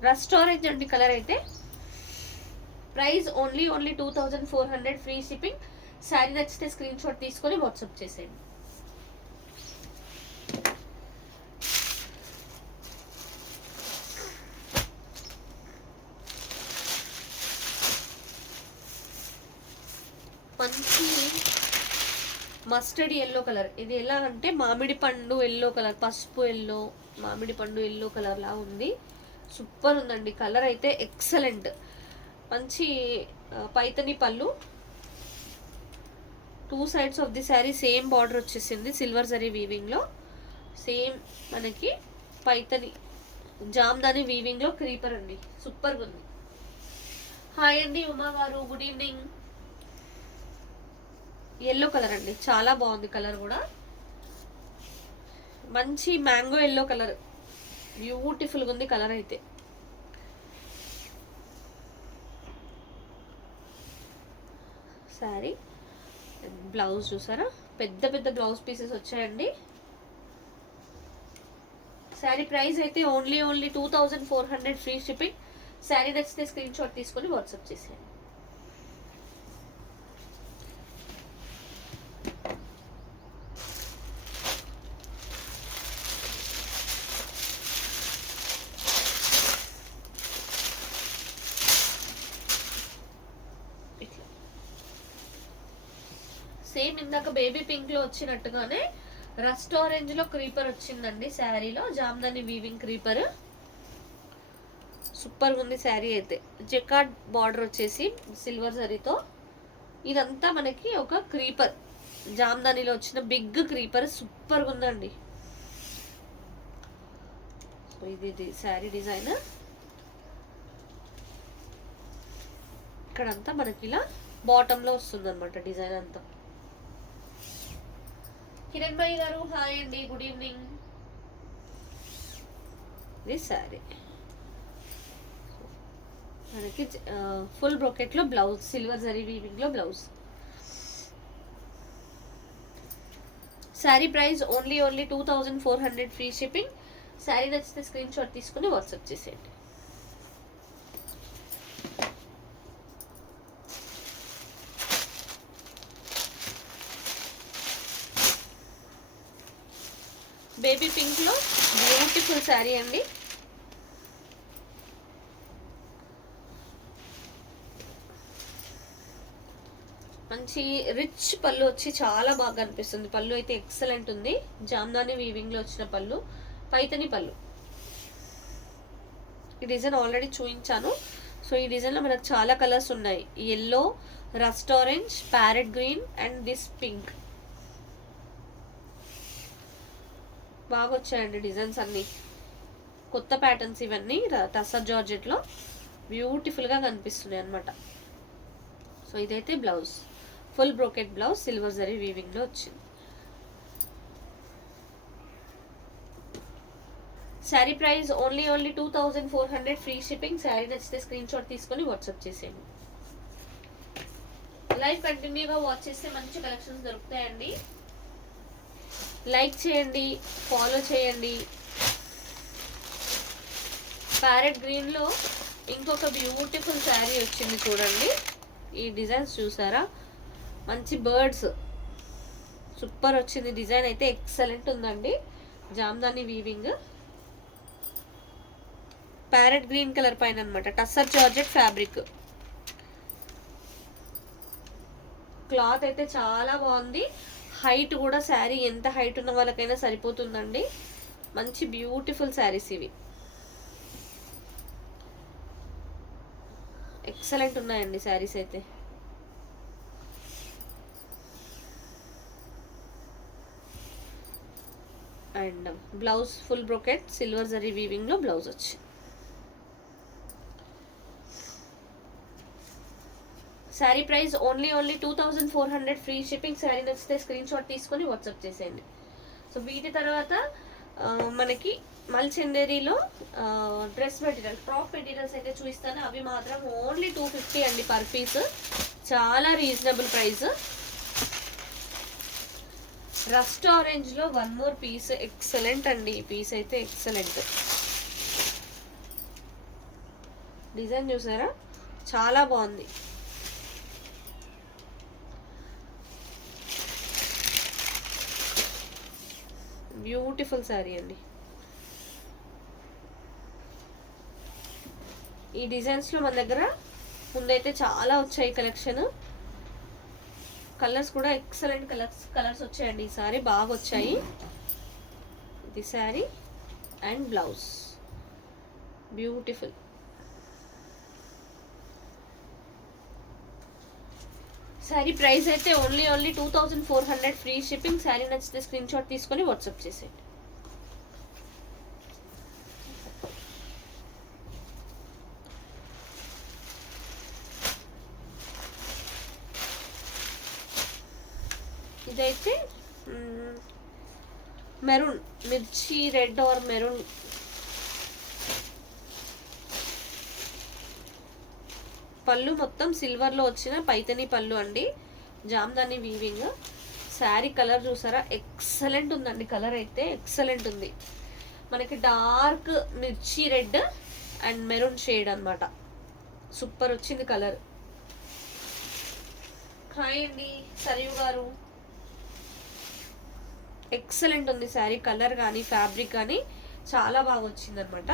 రస్ట్ ఆరెంజ్ అండి కలర్ అయితే. Price only 2400 free shipping. Sari నచ్చితే స్క్రీన్ షాట్ తీసుకొని వాట్సాప్ చేసేయండి. మంచి మస్టర్డ్ ఎల్లో కలర్. ఇది ఎలా అంటే మామిడి పండు ఎల్లో కలర్, పసుపు ఎల్లో, మామిడి పండు ఎల్లో కలర్ లా ఉంది. సూపర్ ఉందండి కలర్ అయితే, ఎక్సలెంట్. మంచి పైతని పళ్ళు, 2 sides of the sari same border వచ్చేసింది సిల్వర్ జరీ వీవింగ్లో. సేమ్ మనకి పైతని జామ్దాని వీవింగ్ లో క్రీపర్ అండి, సూపర్ గా ఉంది. హాయ్ అండి ఉమా గారు, గుడ్ ఈవినింగ్. ఎల్లో కలర్ అండి, చాలా బాగుంది కలర్ కూడా, మంచి మ్యాంగో ఎల్లో కలర్, బ్యూటిఫుల్గా ఉంది కలర్ అయితే. శారీ బ్లౌజ్ చూసారా, పెద్ద పెద్ద బ్లౌజ్ పీసెస్ వచ్చాయండి. శారీ ప్రైస్ అయితే ఓన్లీ 2400 ఫ్రీ షిప్పింగ్. శారీ నచ్చితే స్క్రీన్ షాట్ తీసుకొని వాట్సాప్ చేసేయండి. సేమ్ ఇందాక బేబీ పింక్ లో వచ్చినట్టుగానే రస్ట్ ఆరెంజ్ లో క్రీపర్ వచ్చిందండి శారీలో, జామ్దాని వీవింగ్ క్రీపర్, సూపర్ ఉంది శారీ అయితే. జెకార్డ్ బార్డర్ వచ్చేసి సిల్వర్ జరీతో, ఇదంతా మనకి ఒక క్రీపర్, జామ్దానిలో వచ్చిన బిగ్ క్రీపర్, సూపర్ ఉందండి. సో ఇది శారీ డిజైన్, ఇక్కడంతా మనకి ఇలా బాటమ్ లో వస్తుంది అనమాట డిజైన్ అంతా. కిరణ్ భాయ్ గారు హాయ్ అండి, గుడ్ ఈవినింగ్. ఇది శారీ మనకి ఫుల్ బ్రోకెట్ లో బ్లౌజ్, సిల్వర్ జరీ వీవింగ్ లో blouse. Sari price only 2400 free shipping. Sari నచ్చితే స్క్రీన్ షాట్ తీసుకుని వాట్సాప్ చేసేయండి. బేబీ పింక్ లో బ్యూటిఫుల్ శారీ అండి. మంచి రిచ్ పళ్ళు వచ్చి చాలా బాగా అనిపిస్తుంది. పళ్ళు అయితే ఎక్సలెంట్ ఉంది, జామ్దాని వీవింగ్ లో వచ్చిన పళ్ళు, పైతని పళ్ళు. ఈ డిజైన్ ఆల్రెడీ చూపించాను. సో ఈ డిజైన్ లో మనకు చాలా కలర్స్ ఉన్నాయి, yellow, rust orange, parrot green and this pink. బాగా వచ్చాయండి డిజైన్స్ అన్ని, కొత్త ప్యాటర్న్స్ ఇవన్నీ టస్సర్ జార్జెట్ లో బ్యూటిఫుల్ గా కనిపిస్తున్నాయి అన్నమాట. సో ఇదైతే blouse, full brocade blouse, silver zari weaving లో వచ్చింది. Sari price only 2400 free shipping. Sari నచ్చితే స్క్రీన్ షాట్ తీసుకొని వాట్సాప్ చేసేయండి. లైవ్ కంటిన్యూగా వాచ్ చేస్తే మంచి కలెక్షన్స్ దొరుకుతాయండి. లైక్ చేయండి, ఫాలో చేయండి. ప్యారెట్ గ్రీన్ లో ఇంకొక బ్యూటిఫుల్ శారీ వచ్చింది చూడండి. ఈ డిజైన్స్ చూసారా, మంచి బర్డ్స్, సూపర్ వచ్చింది డిజైన్ అయితే, ఎక్సలెంట్ ఉందండి. Jamdani weaving, parrot green colour పైన అనమాట, టస్సర్ జార్జెట్ ఫ్యాబ్రిక్. క్లాత్ అయితే చాలా బాగుంది. హైట్ కూడా శారీ ఎంత హైట్ ఉన్న వాళ్ళకైనా సరిపోతుందండి. మంచి బ్యూటిఫుల్ శారీస్ ఇవి, ఎక్సలెంట్ ఉన్నాయండి శారీస్ అయితే. And blouse full brocade, silver zari weaving లో బ్లౌజ్ వచ్చి. Sari price only 2400 free shipping. Sari నచ్చితే స్క్రీన్ షాట్ తీసుకొని వాట్సాప్ చేసేయండి. సో వీటి తర్వాత మనకి మల్చందేరిలో డ్రెస్ మెటీరియల్, టాప్ మెటీరియల్స్ అయితే చూపిస్తాను. అవి మాత్రం ఓన్లీ 250 అండి పర్ పీస్, చాలా రీజనబుల్ ప్రైస్. రస్ట్ ఆరెంజ్ లో వన్ మోర్ పీస్, ఎక్సలెంట్ అండి. ఈ పీస్ అయితే ఎక్సలెంట్, డిజైన్ చూసారా, చాలా బాగుంది. బ్యూటిఫుల్ శారీ అండి. ఈ డిజైన్స్ లో మన దగ్గర ముందైతే చాలా వచ్చాయి కలెక్షన్. కలర్స్ కూడా ఎక్సలెంట్ కలర్స్ వచ్చాయండి ఈసారి, బాగా వచ్చాయి. ఇది sari and blouse, beautiful. Sari price అయితే ఓన్లీ 2400 ఫ్రీ షిప్పింగ్. శారీ నచ్చితే స్క్రీన్ షాట్ తీసుకొని వాట్సాప్ చేసేయండి. ఇదైతే మెరూన్, మిర్చి రెడ్ ఆర్ మెరూన్. పళ్ళు మొత్తం సిల్వర్లో వచ్చిన పైతని పళ్ళు అండి, జామ్దాని వీవింగ్. శారీ కలర్ చూసారా, ఎక్సలెంట్ ఉందండి. కలర్ అయితే ఎక్సలెంట్ ఉంది. మనకి డార్క్ మిర్చి రెడ్ అండ్ మెరూన్ షేడ్ అన్నమాట. సూపర్ వచ్చింది కలర్. హాయ్ అండి సరియు గారు. ఎక్సలెంట్ ఉంది శారీ కలర్ కానీ ఫ్యాబ్రిక్ కానీ చాలా బాగా వచ్చింది అనమాట.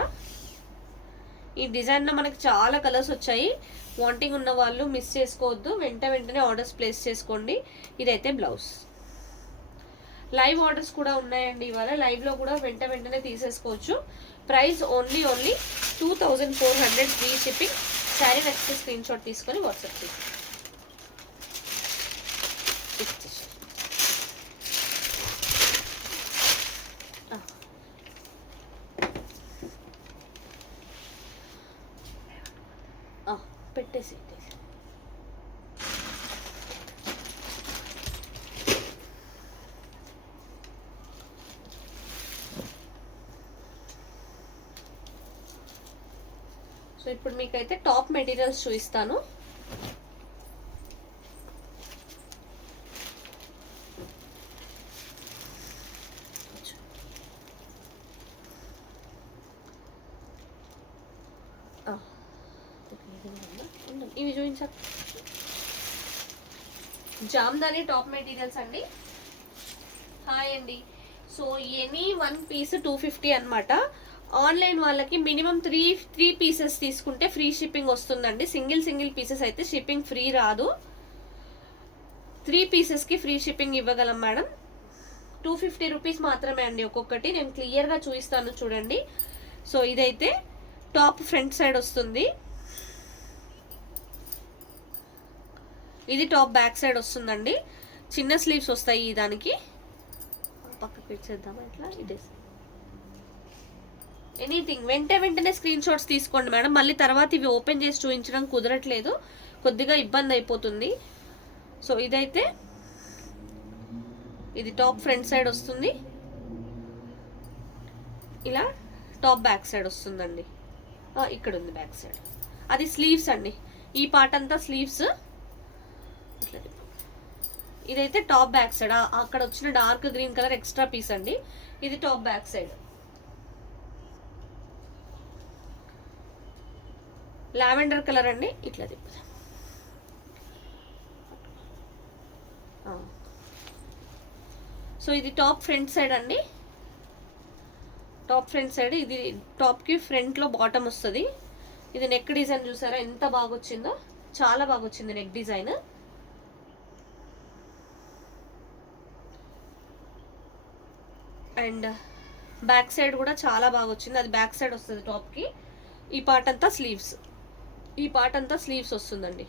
ఈ డిజైన్లో మనకి చాలా కలర్స్ వచ్చాయి. వాంటింగ్ ఉన్న వాళ్ళు మిస్ చేసుకోవద్దు, వెంటనే ఆర్డర్స్ ప్లేస్ చేసుకోండి. ఇదైతే బ్లౌజ్. లైవ్ ఆర్డర్స్ కూడా ఉన్నాయండి ఇవాళ. లైవ్లో కూడా వెంటనే తీసేసుకోవచ్చు. Price only 2400 free shipping. Sari నచ్చితే స్క్రీన్ షాట్ తీసుకొని వాట్సాప్ చేసి పెట్టేసి. సో ఇప్పుడు మీకైతే టాప్ మెటీరియల్స్ చూపిస్తాను. ఇవి చూపించా. జామ్దాని టాప్ మెటీరియల్స్ అండి. హాయ్ అండి. సో ఎనీ వన్ పీస్ 250 అనమాట. ఆన్లైన్ వాళ్ళకి మినిమం త్రీ పీసెస్ తీసుకుంటే ఫ్రీ షిప్పింగ్ వస్తుందండి. సింగిల్ పీసెస్ అయితే షిప్పింగ్ ఫ్రీ రాదు. 3 పీసెస్కి ఫ్రీ షిప్పింగ్ ఇవ్వగలం మేడం. 250 రూపీస్ మాత్రమే అండి ఒక్కొక్కటి. నేను క్లియర్గా చూపిస్తాను చూడండి. సో ఇదైతే టాప్ ఫ్రంట్ సైడ్ వస్తుంది, ఇది టాప్ బ్యాక్ సైడ్ వస్తుందండి. చిన్న స్లీవ్స్ వస్తాయి దానికి. పక్కకు పెట్టేద్దామా ఇట్లా. ఇదే ఎనీథింగ్ వెంటనే స్క్రీన్ షాట్స్ తీసుకోండి మేడం. మళ్ళీ తర్వాత ఇవి ఓపెన్ చేసి చూపించడం కుదరట్లేదు, కొద్దిగా ఇబ్బంది అయిపోతుంది. సో ఇదైతే ఇది టాప్ ఫ్రంట్ సైడ్ వస్తుంది, ఇలా టాప్ బ్యాక్ సైడ్ వస్తుందండి. ఇక్కడ ఉంది బ్యాక్ సైడ్, అది స్లీవ్స్ అండి. ఈ పార్ట్ అంతా స్లీవ్స్. ఇదైతే టాప్ బ్యాక్ సైడ్. అక్కడ వచ్చిన dark green colour extra piece అండి. ఇది top back side. Lavender colour అండి. ఇట్లా తిప్పుదాం. సో ఇది టాప్ ఫ్రంట్ సైడ్ అండి. Top front side. ఇది టాప్కి ఫ్రంట్లో బాటమ్ వస్తుంది. ఇది నెక్ డిజైన్ చూసారా ఎంత బాగా వచ్చిందో, చాలా బాగా వచ్చింది neck design. And back side కూడా చాలా బాగా వచ్చింది, అది బ్యాక్ సైడ్ వస్తుంది టాప్కి. ఈ పార్ట్ అంతా స్లీవ్స్, ఈ పార్ట్ అంతా స్లీవ్స్ వస్తుందండి.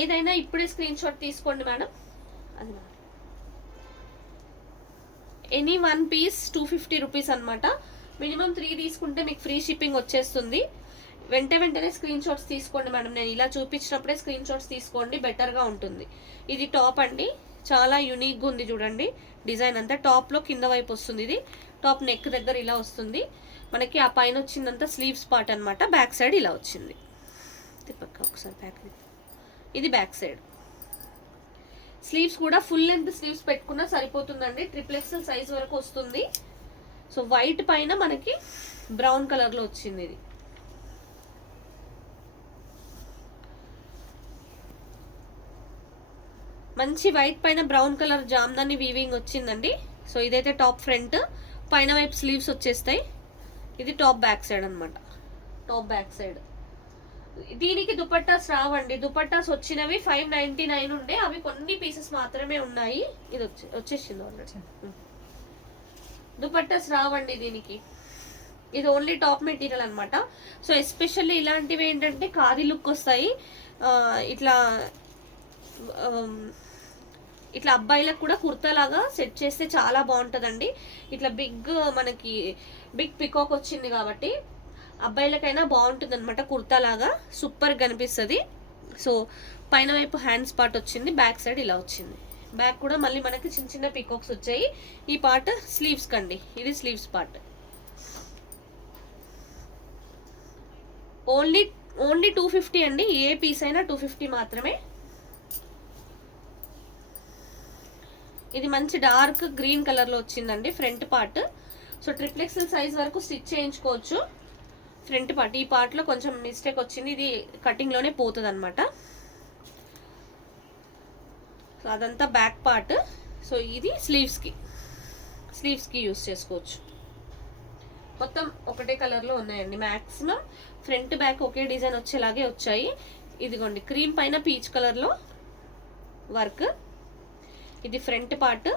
ఏదైనా ఇప్పుడే స్క్రీన్ షాట్ తీసుకోండి మేడం. అది ఎనీ వన్ పీస్ 250 రూపీస్ అనమాట. మినిమం 3 తీసుకుంటే మీకు ఫ్రీ షిప్పింగ్ వచ్చేస్తుంది. వెంటనే స్క్రీన్ షాట్స్ తీసుకోండి మేడం. నేను ఇలా చూపించినప్పుడే స్క్రీన్ షాట్స్ తీసుకోండి, బెటర్గా ఉంటుంది. ఇది టాప్ అండి, చాలా యూనిక్గా ఉంది చూడండి. డిజైన్ అంతా టాప్లో కింద వైపు వస్తుంది. ఇది టాప్ నెక్ దగ్గర ఇలా వస్తుంది మనకి. ఆ పైన వచ్చిందంతా స్లీవ్స్ పార్ట్ అనమాట. బ్యాక్ సైడ్ ఇలా వచ్చింది. తిప్పక్క ఒకసారి బ్యాక్. ఇది బ్యాక్ సైడ్. స్లీవ్స్ కూడా ఫుల్ లెంత్ స్లీవ్స్ పెట్టుకున్నా సరిపోతుందండి. XXL సైజ్ వరకు వస్తుంది. సో వైట్ పైన మనకి బ్రౌన్ కలర్లో వచ్చింది. ఇది మంచి వైట్ పైన బ్రౌన్ కలర్ జామ్దాని వీవింగ్ వచ్చిందండి. సో ఇదైతే టాప్ ఫ్రంట్, పైన వైపు స్లీవ్స్ వచ్చేస్తాయి. ఇది టాప్ బ్యాక్ సైడ్ అనమాట. Top back side. దీనికి దుపట్టాస్ రావండి. దుపట్టాస్ వచ్చినవి 599 ఉండే, అవి కొన్ని పీసెస్ మాత్రమే ఉన్నాయి. ఇది వచ్చేసింది ఆల్రెడీ. దుపట్టాస్ రావండి దీనికి. ఇది ఓన్లీ టాప్ మెటీరియల్ అనమాట. సో ఎస్పెషల్లీ ఇలాంటివి ఏంటంటే ఖాదీ లుక్ వస్తాయి. ఇట్లా ఇట్లా అబ్బాయిలకు కూడా కుర్తాలాగా సెట్ చేస్తే చాలా బాగుంటుందండి. ఇట్లా మనకి బిగ్ పికాక్ వచ్చింది కాబట్టి అబ్బాయిలకైనా బాగుంటుంది అనమాట, కుర్తా లాగా సూపర్ కనిపిస్తుంది. సో పైన వైపు హ్యాండ్స్ పార్ట్ వచ్చింది, బ్యాక్ సైడ్ ఇలా వచ్చింది. బ్యాక్ కూడా మళ్ళీ మనకి చిన్న చిన్న పీకాక్స్ వచ్చాయి. ఈ పార్ట్ స్లీవ్స్ కండి, ఇది స్లీవ్స్ పార్ట్. ఓన్లీ 250 అండి, ఏ పీస్ అయినా 250 మాత్రమే. ఇది మంచి డార్క్ గ్రీన్ కలర్లో వచ్చిందండి front part. So triple XL size వరకు స్టిచ్ చేయించుకోవచ్చు. ఫ్రంట్ పార్ట్, ఈ పార్ట్లో కొంచెం మిస్టేక్ వచ్చింది, ఇది కటింగ్లోనే పోతుంది అనమాట. సో అదంతా బ్యాక్ పార్ట్. సో ఇది స్లీవ్స్కి యూస్ చేసుకోవచ్చు. మొత్తం ఒకటే కలర్లో ఉన్నాయండి మ్యాక్సిమం. ఫ్రంట్ బ్యాక్ ఒకే డిజైన్ వచ్చేలాగే వచ్చాయి. ఇదిగోండి క్రీమ్ పైన పీచ్ కలర్లో వర్క్. ఇది ఫ్రంట్ పార్ట్,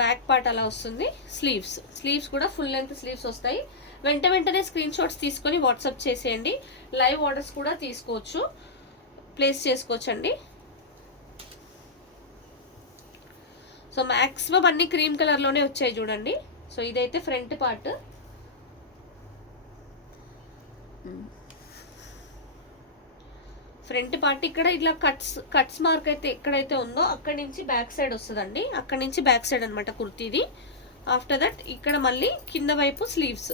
బ్యాక్ పార్ట్ అలా వస్తుంది. స్లీవ్స్ కూడా ఫుల్ లెంత్ స్లీవ్స్ వస్తాయి. వెంటనే స్క్రీన్ షాట్స్ తీసుకొని వాట్సాప్ చేసేయండి. లైవ్ ఆర్డర్స్ కూడా తీసుకోవచ్చు, ప్లేస్ చేసుకోవచ్చండి. సో మ్యాక్సిమం అన్ని క్రీమ్ కలర్లోనే వచ్చాయి చూడండి. సో ఇదైతే ఫ్రంట్ పార్ట్. ఫ్రంట్ పార్ట్ ఇక్కడ ఇట్లా కట్స్ మార్క్ అయితే ఎక్కడైతే ఉందో అక్కడి నుంచి బ్యాక్ సైడ్ వస్తుందండి, అక్కడి నుంచి బ్యాక్ సైడ్ అనమాట కుర్తీది. ఆఫ్టర్ దట్ ఇక్కడ మళ్ళీ కింద వైపు స్లీవ్స్.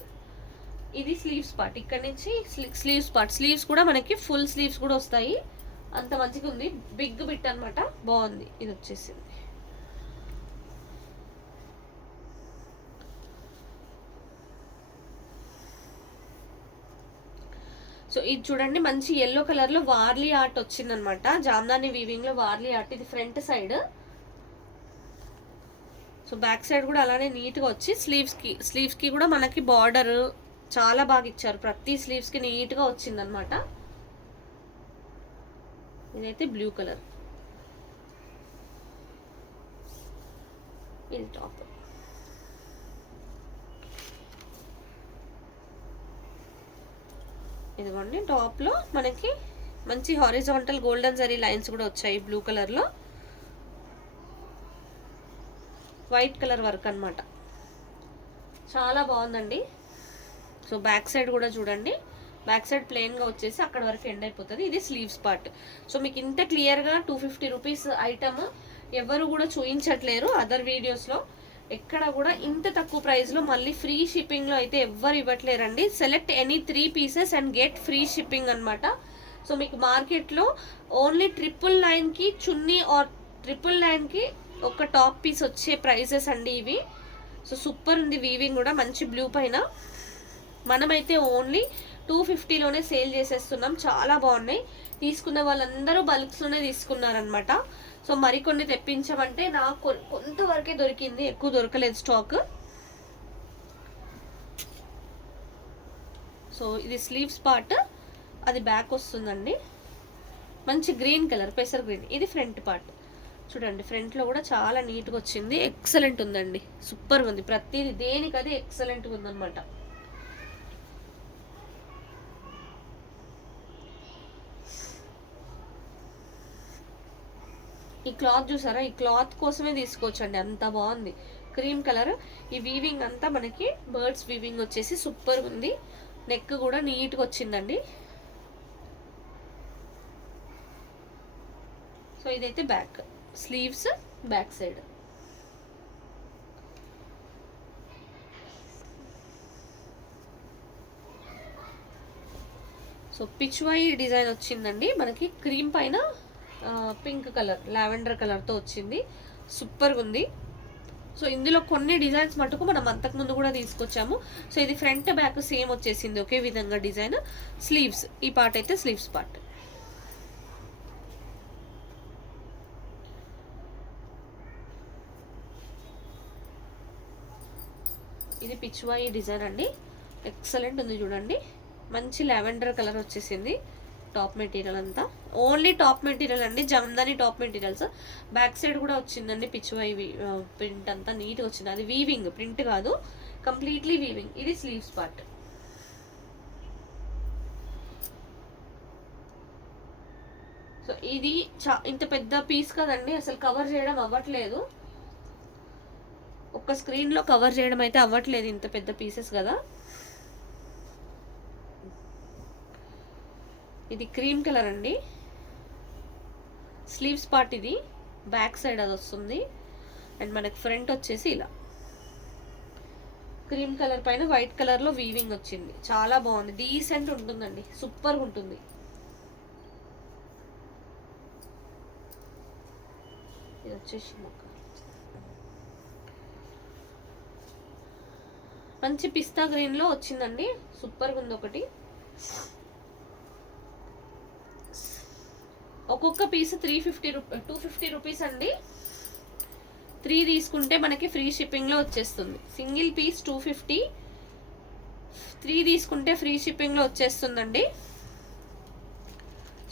ఇది స్లీవ్స్ పార్ట్, ఇక్కడ నుంచి స్లీవ్స్ పార్ట్. స్లీవ్స్ కూడా మనకి ఫుల్ స్లీవ్స్ కూడా వస్తాయి, అంత మంచిగా ఉంది. బిగ్ బిట్ అనమాట, బాగుంది. ఇది వచ్చేసింది. సో ఇది చూడండి మంచి ఎల్లో కలర్లో వార్లీ ఆర్ట్ వచ్చిందనమాట, జామ్దాని వీవింగ్లో వార్లీ ఆర్ట్. ఇది front side. So back side కూడా అలానే నీట్గా వచ్చి స్లీవ్స్కి కూడా మనకి బార్డర్ చాలా బాగా ఇచ్చారు. ప్రతి స్లీవ్స్కి నీట్గా వచ్చిందనమాట. ఇదైతే బ్లూ కలర్, ఇది టాప్. ఇదిగోండి టాప్లో మనకి మంచి హారిజాంటల్ గోల్డెన్ జరీ లైన్స్ కూడా వచ్చాయి బ్లూ కలర్లో. వైట్ కలర్ వర్క్ అనమాట, చాలా బాగుందండి. సో బ్యాక్ సైడ్ కూడా చూడండి, బ్యాక్ సైడ్ ప్లెయిన్గా వచ్చేసి అక్కడ వరకు ఎండ్ అయిపోతుంది. ఇది స్లీవ్స్ పార్ట్. సో మీకు ఇంత క్లియర్గా 250 రూపీస్ ఐటమ్ ఎవరు కూడా చూపించట్లేరు అదర్ వీడియోస్లో. ఎక్కడ కూడా ఇంత తక్కువ ప్రైస్లో మళ్ళీ ఫ్రీ షిప్పింగ్లో అయితే ఎవ్వరు ఇవ్వట్లేరండి. Select any 3 pieces and get free shipping అనమాట. సో మీకు మార్కెట్లో ఓన్లీ 999కి చున్నీ ఆర్ 999కి ఒక టాప్ పీస్ వచ్చే ప్రైసెస్ అండి ఇవి. సో సూపర్ ఉంది వీవింగ్ కూడా, మంచి బ్లూ పైన. మనమైతే ఓన్లీ 250లోనే సేల్ చేసేస్తున్నాం, చాలా బాగున్నాయి. తీసుకున్న వాళ్ళందరూ బల్క్స్లోనే తీసుకున్నారనమాట. సో మరికొన్ని తెప్పించమంటే నాకు కొంతవరకే దొరికింది, ఎక్కువ దొరకలేదు స్టాక్. సో ఇది స్లీవ్స్ పార్ట్, అది బ్యాక్ వస్తుందండి. మంచి గ్రీన్ కలర్, పెసర్ గ్రీన్. ఇది ఫ్రంట్ పార్ట్ చూడండి, ఫ్రంట్లో కూడా చాలా నీట్గా వచ్చింది. ఎక్సలెంట్ ఉందండి, సూపర్గా ఉంది. ప్రతిదీ దేనికది ఎక్సలెంట్గా ఉందన్నమాట. ఈ క్లాత్ చూసారా, ఈ క్లాత్ కోసమే తీసుకోవచ్చండి, అంత బాగుంది. Cream colour. ఈ వీవింగ్ అంతా మనకి బర్డ్స్ వీవింగ్ వచ్చేసి సూపర్ ఉంది. నెక్ కూడా నీట్గా వచ్చిందండి. సో ఇదైతే back, sleeves back side. So Pichwai design వచ్చిందండి మనకి, క్రీమ్ పైన పింక్ కలర్, లావెండర్ కలర్తో వచ్చింది. సూపర్గా ఉంది. సో ఇందులో కొన్ని డిజైన్స్ మటుకు మనం అంతకుముందు కూడా తీసుకొచ్చాము. సో ఇది ఫ్రంట్ బ్యాక్ సేమ్ వచ్చేసింది ఒకే విధంగా డిజైన్. స్లీవ్స్, ఈ పార్ట్ అయితే స్లీవ్స్ పార్ట్. ఇది పిచ్వాయి డిజైన్ అండి, ఎక్సలెంట్ ఉంది చూడండి. మంచి లావెండర్ కలర్ వచ్చేసింది. టాప్ మెటీరియల్ అంతా ఓన్లీ టాప్ మెటీరియల్ అండి, Jamdani top materials. Back side కూడా వచ్చిందండి పిచ్వాయి ప్రింట్, అంతా నీట్గా వచ్చింది. అది వీవింగ్, ప్రింట్ కాదు, కంప్లీట్లీ వీవింగ్. ఇది స్లీవ్స్ పార్ట్. సో ఇది ఇంత పెద్ద పీస్ కదండి, అసలు కవర్ చేయడం అవ్వట్లేదు. ఒక స్క్రీన్లో కవర్ చేయడం అయితే అవ్వట్లేదు, ఇంత పెద్ద పీసెస్ కదా. ఇది క్రీమ్ కలర్ అండి, స్లీవ్స్ పార్ట్ ఇది, బ్యాక్ సైడ్ అది వస్తుంది. అండ్ మనకి ఫ్రంట్ వచ్చేసి ఇలా క్రీమ్ కలర్ పైన వైట్ కలర్లో వీవింగ్ వచ్చింది. చాలా బాగుంది, డీసెంట్ ఉంటుందండి, సూపర్గా ఉంటుంది. ఇది వచ్చేసి మంచి పిస్తా గ్రీన్లో వచ్చిందండి, సూపర్గా ఉంది. ఒకటి ఒక్కొక్క పీస్ 250 రూపీస్ అండి. 3 తీసుకుంటే మనకి ఫ్రీ షిప్పింగ్లో వచ్చేస్తుంది. సింగిల్ పీస్ 250, 3 తీసుకుంటే ఫ్రీ షిప్పింగ్లో వచ్చేస్తుందండి.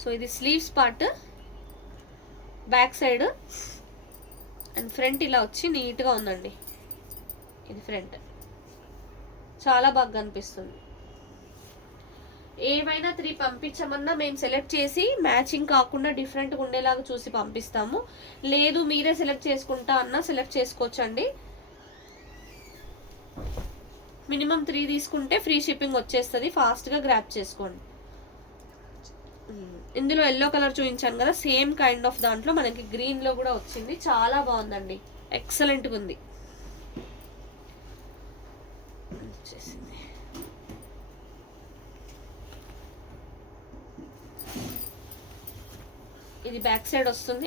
సో ఇది sleeves part, back side and front ఇలా వచ్చి నీట్గా ఉందండి. ఇది ఫ్రంట్, చాలా బాగా అనిపిస్తుంది. ఏవైనా 3 పంపించమన్నా మేము సెలెక్ట్ చేసి మ్యాచింగ్ కాకుండా డిఫరెంట్గా ఉండేలాగా చూసి పంపిస్తాము. లేదు మీరే సెలెక్ట్ చేసుకుంటా అన్నా సెలెక్ట్ చేసుకోవచ్చండి. మినిమం 3 తీసుకుంటే ఫ్రీ షిప్పింగ్ వచ్చేస్తుంది, ఫాస్ట్గా గ్రాప్ చేసుకోండి. ఇందులో ఎల్లో కలర్ చూపించాను కదా, సేమ్ కైండ్ ఆఫ్ దాంట్లో మనకి గ్రీన్లో కూడా వచ్చింది. చాలా బాగుందండి, ఎక్సలెంట్గా ఉంది. ఇది బ్యాక్ సైడ్ వస్తుంది,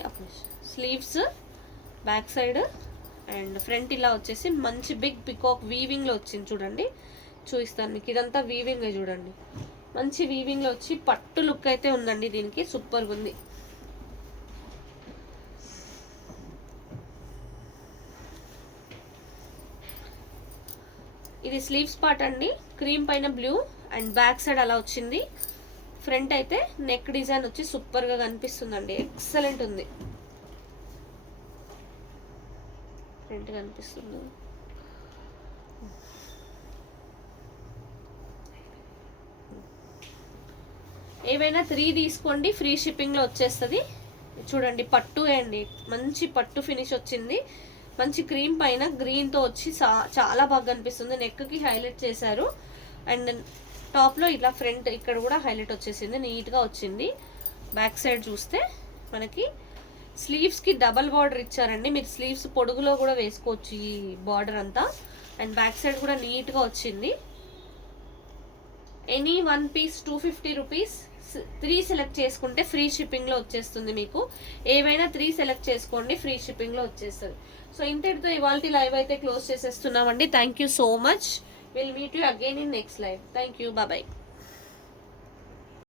sleeves back side and front ఇలా వచ్చేసి మంచి బిగ్ పికాక్ వీవింగ్లో వచ్చింది. చూడండి, చూపిస్తాను మీకు. ఇదంతా వీవింగ్ చూడండి, మంచి వీవింగ్లో వచ్చి పట్టు లుక్ అయితే ఉందండి దీనికి, సూపర్గా ఉంది. ఇది స్లీవ్స్ పార్ట్ అండి, క్రీమ్ పైన బ్లూ అండ్ బ్యాక్ సైడ్ అలా వచ్చింది. ఫ్రంట్ అయితే నెక్ డిజైన్ వచ్చి సూపర్గా కనిపిస్తుందండి, ఎక్సలెంట్ ఉంది. ఫ్రంట్ కనిపిస్తుంది. ఏవైనా 3 తీసుకోండి, ఫ్రీ షిప్పింగ్లో వచ్చేస్తుంది. చూడండి, పట్టు అండి, మంచి పట్టు ఫినిష్ వచ్చింది. మంచి క్రీమ్ పైన గ్రీన్తో వచ్చి చాలా బాగా అనిపిస్తుంది. నెక్కి హైలైట్ చేశారు అండ్ టాప్లో ఇలా ఫ్రంట్ ఇక్కడ కూడా హైలైట్ వచ్చేసింది, నీట్గా వచ్చింది. బ్యాక్ సైడ్ చూస్తే మనకి స్లీవ్స్కి డబల్ బార్డర్ ఇచ్చారండి. మీరు స్లీవ్స్ పొడుగులో కూడా వేసుకోవచ్చు ఈ బార్డర్ అంతా. అండ్ బ్యాక్ సైడ్ కూడా నీట్గా వచ్చింది. Any 1 piece 250 rupees. 3 సెలెక్ట్ చేసుకుంటే ఫ్రీ షిప్పింగ్లో వచ్చేస్తుంది మీకు. ఏవైనా 3 సెలెక్ట్ చేసుకోండి, ఫ్రీ షిప్పింగ్లో వచ్చేస్తుంది. సో ఇంతటితో ఇవాళ లైవ్ అయితే క్లోజ్ చేసేస్తున్నామండి. Thank you so much. We'll meet you again in next live. Thank you. Bye bye.